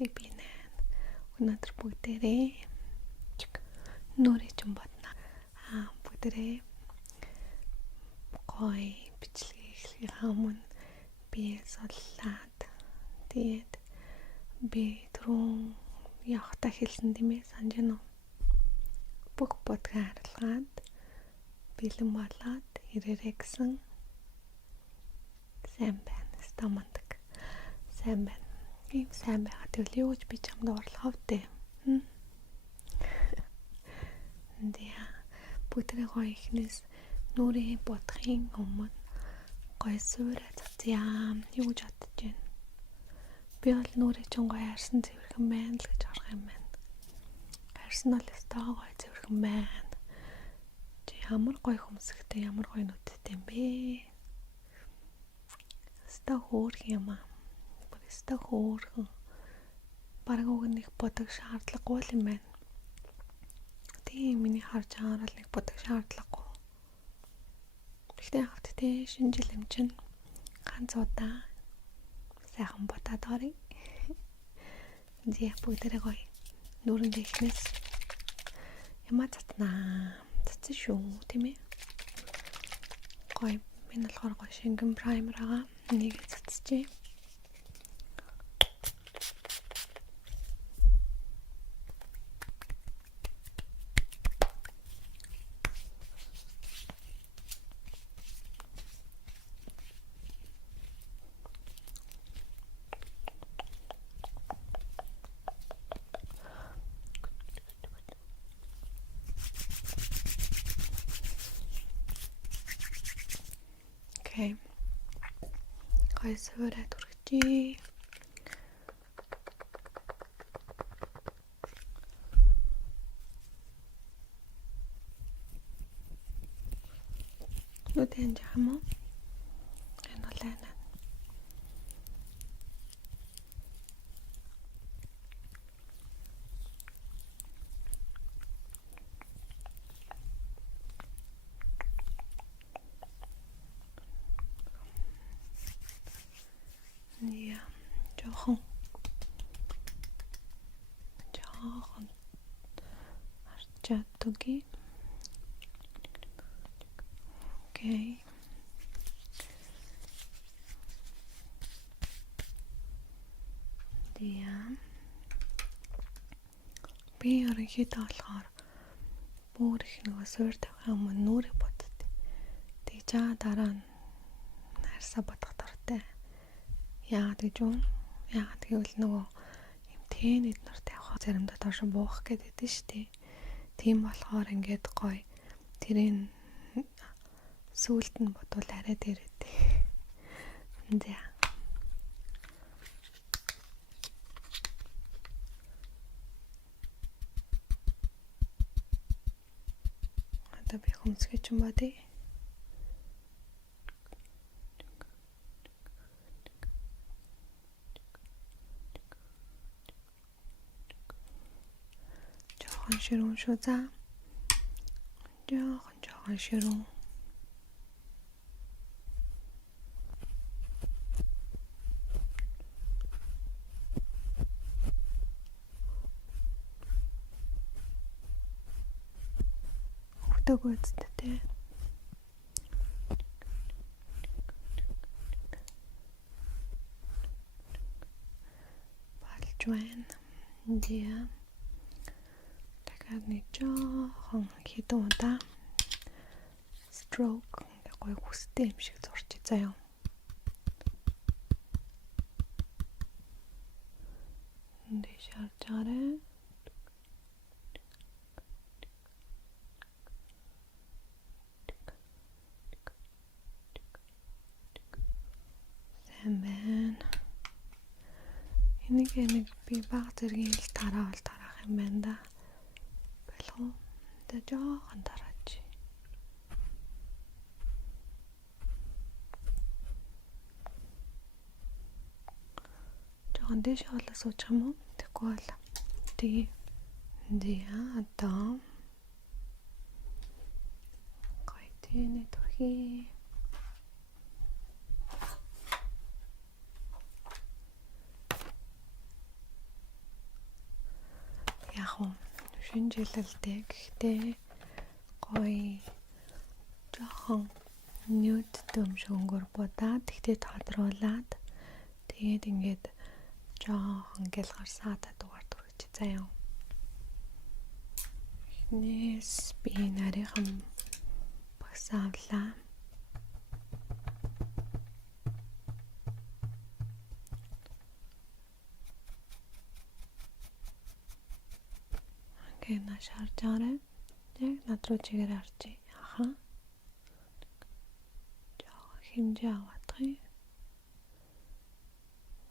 Sleepy Nan. Өнөөдөр бүгдээрээ нүрээ ч бодно. Бүгдээрээ гой бичлэгийг эхлэх өмнө би соллаад тэгээд би түрүүн явахтаа хэлсэн тийм ээ, санаж байна уу? Бүх бодгаа харилгаад бэлэн болоод ирээрэй гэсэн. Сайн байна. Стамандаг. Сайн байна. Ийм сайн байгаад тэгвэл юу гэж би чамд орлоо вэ? Эндээ бүгдээ гоё ихнээс нүрээ бодохын өмнө гоё суурай цацъя. Юу гэж бодож байна? Би бол нүрээ ч гоё харсан цэвэрхэн байна л гэж харах юм байна. Харсан бол өстой гоё цэвэрхэн байна. Чи ямар гоё хөмсгтэй, ямар гоё нүдтэй юм бэ? Өстой хөөрх юм аа. Өстой хөөрхөн. Бараг уг нэг бодог шаардлагагүй юм байна. Тийм миний харж байгаагаар нэг бодог шаардлагагүй. Гэхдээ яг тэ шинэ жил юм чинь ганц удаа сайхан бодоод орё. Зэ бүгдээ гоё. Нүрэн дэхнээс ямаа цатнаа. Цацсан шүү, тийм ээ. Гоё. Энэ болохоор гоё шингэн праймер байгаа. Энийг цацчихъя. Окей. Гоё суурай түргэж. Нүдэн жаам уу? Энэ бол энэ. Ja, жоохон арчаад үгүй. Окей. Би ерөнхийдөө болохоор бүр их нөгөө суур тавихын өмнө нүрээ боддог. Тэгж байгаа дараа нь харсаа бодох дуртай. Яагаад гэж вэ? Яагаад гэвэл нөгөө юм тэнэд нартай явах заримдаа доош буух гэдэг шүү дээ. Тийм болохоор ингээд гоё тэрийн сүулт нь бодвол арай дээрэд. Зэ. Одоо би хөмсгөж юм ба тий. Ширүүн шүү за. Жоохон ширүүн. Хөвдөг үсттэй. Болж байна. Эндээ нэг жоохон хэдэн удаа stroke гоё хүстэй юм шиг зурч заяа. Эндээ шарж гараа. Сайн байна. Энийг би баг зэргийн л тараах юм байна да. Тэ жоохон дараач. Жоохон дэш хоолоо сууж юм уу? Тэгэхгүй бол тэгээ одоо гоё тэнэ төрхий. жилэлтэй. Гэхдээ гоё жоохон нюд дөмшөнгөр будаад тэгтээ тодруулаад тэгээд ингээд жоохон гэлгарсаад дугаар дүргэж заяа. Эхнээс би нарийнхан багсаавлаа. Ингээд нааш харж байгаарай. Яг над руу чигээр харж яаха. Жоо хэмжээ аваадах.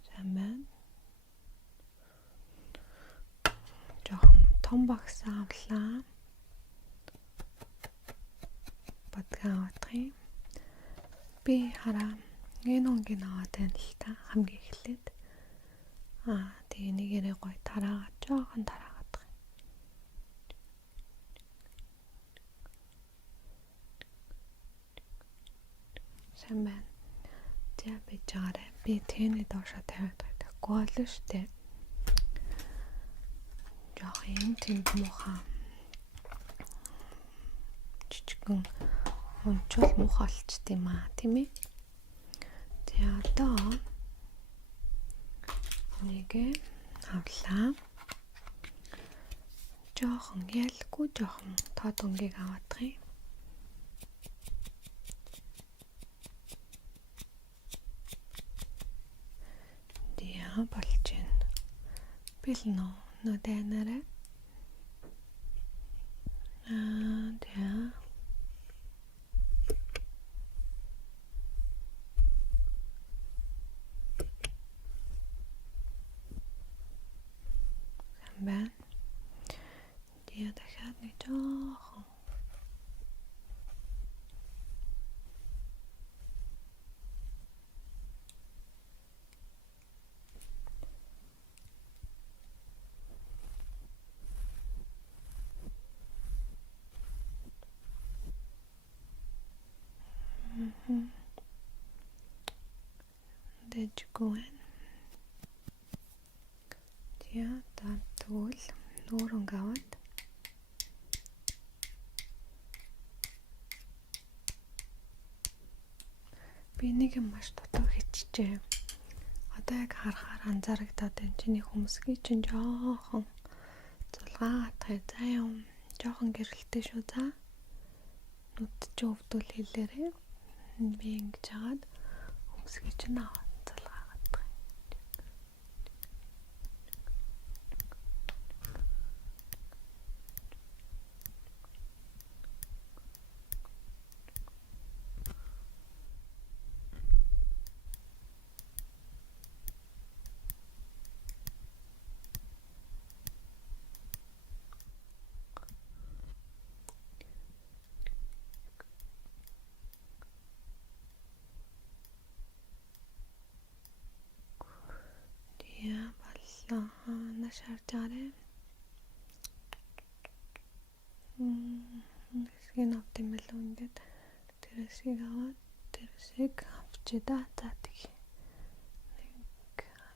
Сайн байна. Жоохон том багсаавлаа. Бодгаавах. Би хараа энэ онгийн аваад байна л та хамгийн эхлээд. Тэгээ нэгээрээ гоё тараагаад жоохон тараагаад. Сайн байна. За би жаарай. Би тэний доошоо тавиад байхгүй л штэ. Жоо юм тэнд муухай. Жижигэн онцол муухай олчт юм тийм ээ. За одоо нэг авлаа. Жоохон ялгүй жоохон тод өнгийг аваадах юм. Диа болж байна. Билнэ нүдэнараа. Диа. Байна. Диа дахиад нэг жоохон. Дэжгүүн. Диа тэгвэл нүүрэн гаваад. Би нэг юм маш дутуу хийчихжээ. Одоо яг харахаар анзаарагдаад байна. Чиний хүмүүсгийн чинь жоохон зулгаатгай заяа. Жоохон гэрэлтэй шүү за. Нүд чи өвдөл хэлээрээ. Би ингэж хагаад хүмүүсгийн чинь аваад зулгаагаад байна. Диа боллоо. Наш харж байгаарай. Хэсгийн оптимал ингээд тэрсийг аваад тэрсийг авчидаа за тэг.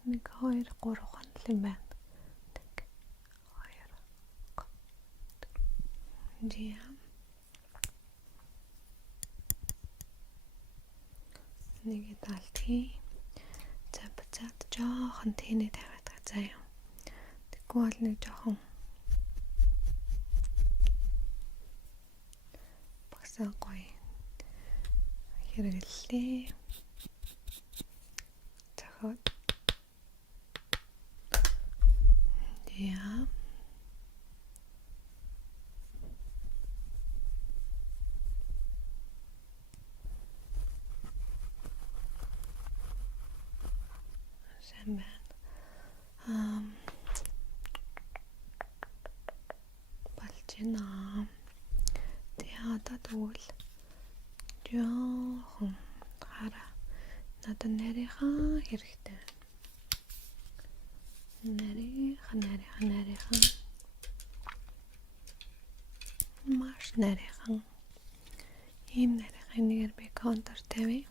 1 2 3 хоног юм байна. 1 2 Диа. Нэг талдгий. За бацаад жоохон тэнэ тавиад заяа. Тэггүй бол нэг жоохон багсаа гоё хэрэглээ. Захад. Диа. Сайн байна. Балжина. Тэгээ одоо тэгвэл жоохон хараа. Надад нарийнхан хэрэгтэй. Нарийнхан. Маш нарийнхан. Ийм нарийнхан нэгээр би контур тавья.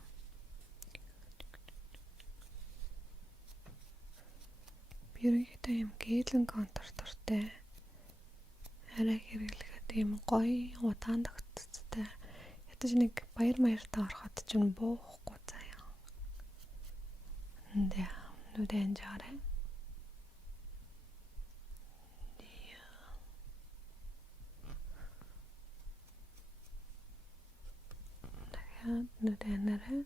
Ерөнхийдөө юм гээлэн контур дуртай. арай хэрэглэхэд ийм гоё удаан тогтцтой. Ядаж нэг баяр маяртаа ороход ч буухгүй заяа. Нэ нүдэн жараа. Нүдэнээрээ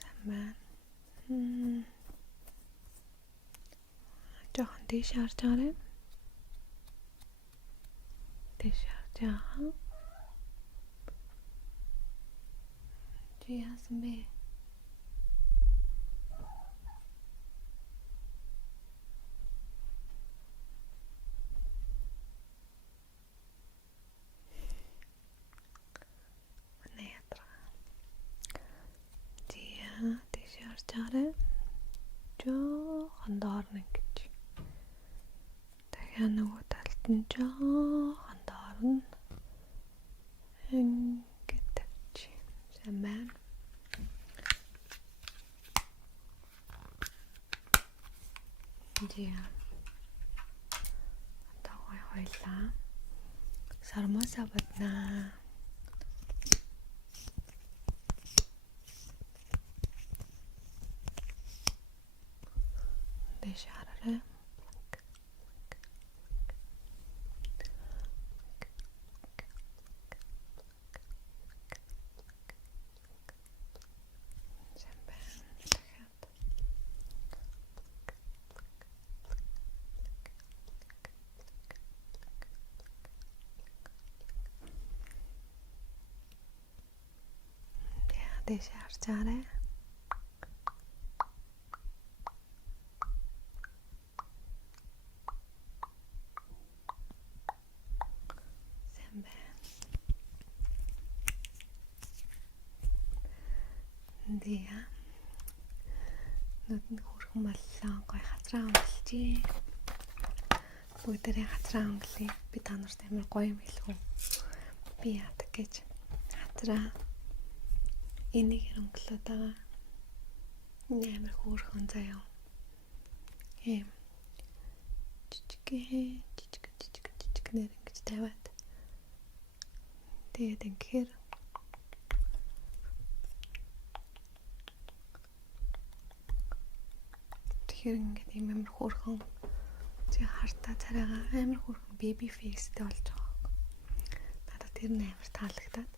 самбан жоохон тийш харж байгаарай. Тийш харж байгаа. Чи яасан бэ? Тийш харж байгаарай. Жоохон доорно гэж. Дахиад нөгөө талд нь жоохон доорно. Ингээд тавьчих. Сайн байна. Яа. Тагой хойлоо. Сармаса баднаа. Дэш хараарай. Дэш харж байгаарай. Дия. Нүдэнд хүрхэн боллоо. Гой хацраа өнгөлчээ. Бүгдээрээ хацраа өнгөлье. Би та нарт амар гоё юм хэлэх үү? Би яадаг гэж хацраа энийг өнгөлөө даа. Амар хөөрхөн заяа. Жижиг нэр ингэж тавиад. Тэгээд ингэхээр ингээд юм амар хөөрхөн чи хартаа царайгаа амар хөөрхөн baby face-тэй болж байгаа. Надад тэр нь амар таалагдаад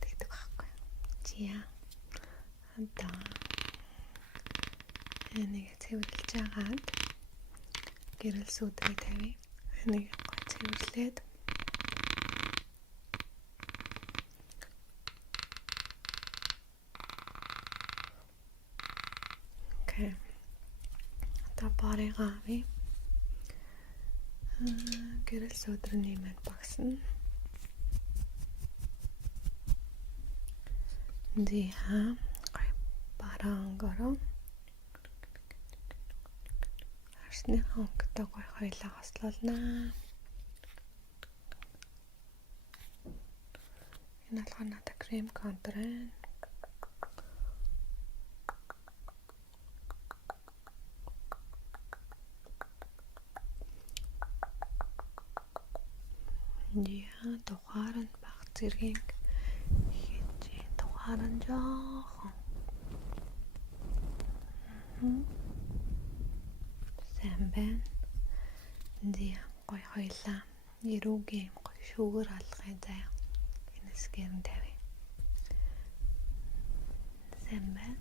тэгдэг байхгүй. Чи яа. Антаа. Энийг цэвэрлж агаад гэрэл сүдрээ тавья. Энийг гоо цэвэрлээд барыгаавь. Гэрэл сүдрний мэд багсна. Дия барангоро. Арсны хоногтой гой хойлоо хослуулнаа. Энэ алгаа надад крем контур. Яа, тухаар нь баг зэргийн хийж тухаар нь жоохон. Сайн байна. Дия гой хойлоо. Ирүүгийн гой шүүгэр алгын заяа. Энэс гэрэн тавь. Сайн байна.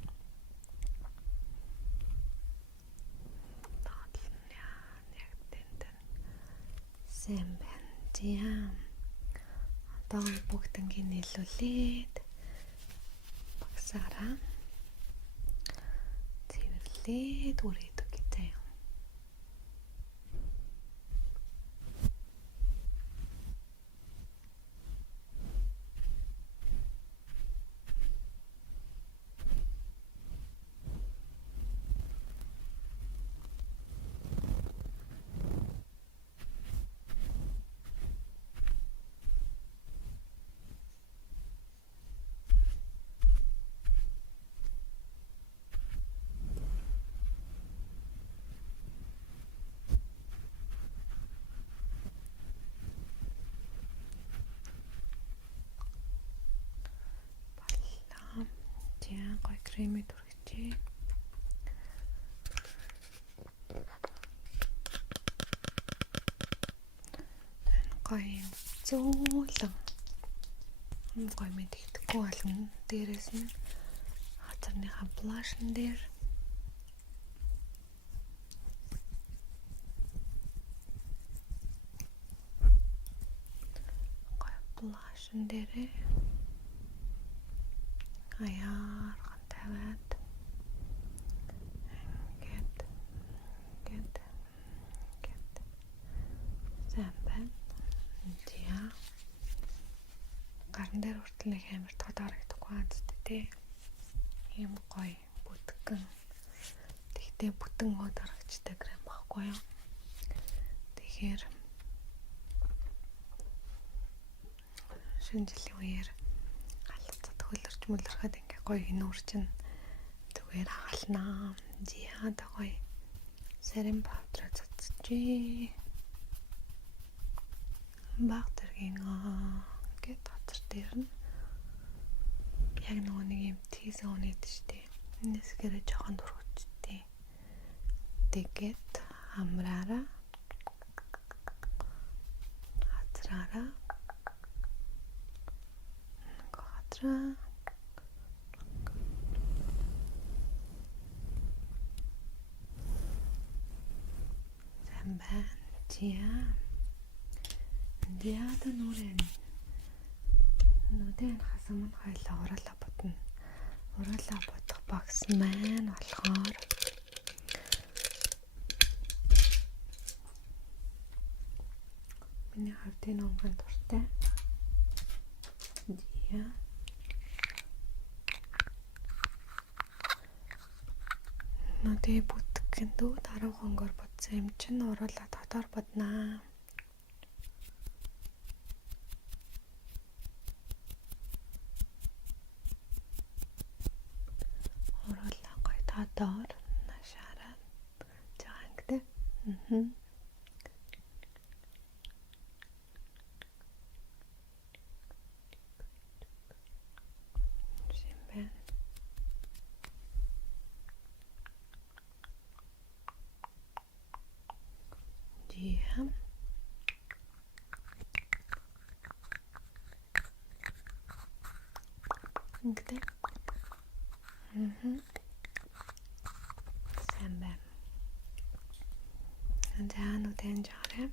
Яг тэнтэн. Сайн байна. Яа. Одоо бүгднийг нийлүүлээд багсаараа цэвэрлээд үрээдэг гэдэг юм. Тийм гоё кремээ түргэж. Гоё зөөлөн гоё мэддэхгүй болно. Дээрээс нь хацарныхаа блашн дээр гоё блашн дээрээ аяар тавиад ингээд сайн байна. Тийм. Гарн дээр хүртэл нэг амар тодорхойлдоггүй анцтай ийм гоё бүтгэн. Тэгтээ бүтэн тодорхойчтой крем баггүй юу? Тэгэхээр шинэ жилийн үеэр алцад хөлөрч мөлөрхөд ингээ гоё инүүрч нь зүгээр хаалнаа. Яа да гоё сэрэн паудра цацжээ. Баг тэргийн гэт татар дээр нь яг нөгөө нэг юм тийсэн үнэд штэ. Энэс гэрэ жоохон дургуцтэй. Тэгээд хамраараа хацраараа хатраа сайн байна. Тиа яада нүдэн хасан мань хойлоо ураалаа бодно. Ураалаа бодох багс маань болохоор миний хавьд энэ өнгөн дуртай. Яа. Нүдэ бүтгэн дүү даруй хонгор бодсон юм чинь ураалаа дотор боднаа. Доор нашаараа жаангтай. Шимбэн. Диэм. Ингээд. Нүдэн жаарэ.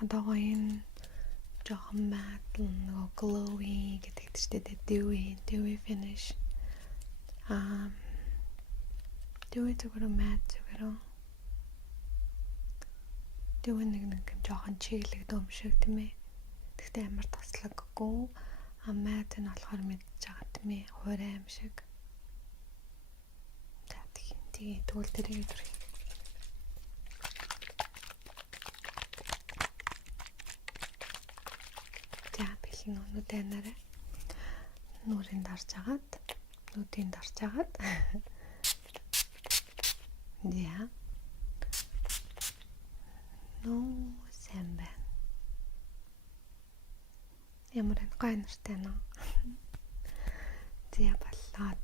Одоогоо энэ жоохон matte нөгөө glowy гэдэг чийдээ dewy finish. Dewy зүгээр matte зүгээр. Dewy нэг жоохон чиглэгдэн юм шиг тийм ээ. Тэгтээ амар таслаггүй. Matte нь болохоор мэдж байгаа тийм ээ. Хуурай юм шиг. За тэгээ тэгвэл тэрийг дүрхий. Нүдэн нэрэ нүрийн дарж агаад нүдийн дарж агаад яа сайн байна. Ямар гоё нэртэй нөө. Зя боллоо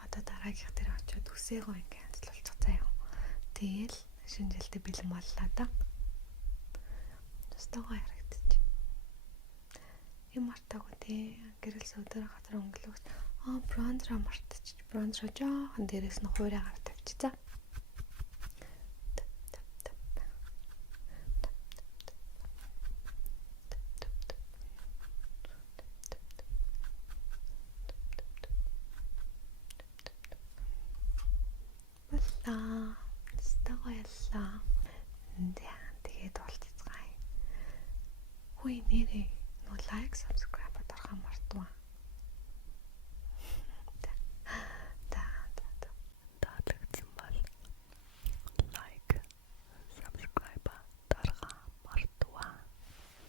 одоо дараагийнх дээр очиод үсээгөө ингээ анцлуулчих заяа. Тэгэл шинэ жилдээ бэлэн боллоо да. Тустайгаа харагдчих. Юм мартаагүй тий. Гэрэл суудар газар өнгөлөөс бронзер мартчих. Бронзер жоохон дээрээс нь хуурай гар тавьчихсан. Боллоо. Стагаяллаа. Тэгээд болчихгоо. Хүй нэрээ лайк, subscribe дарахаа мартваа.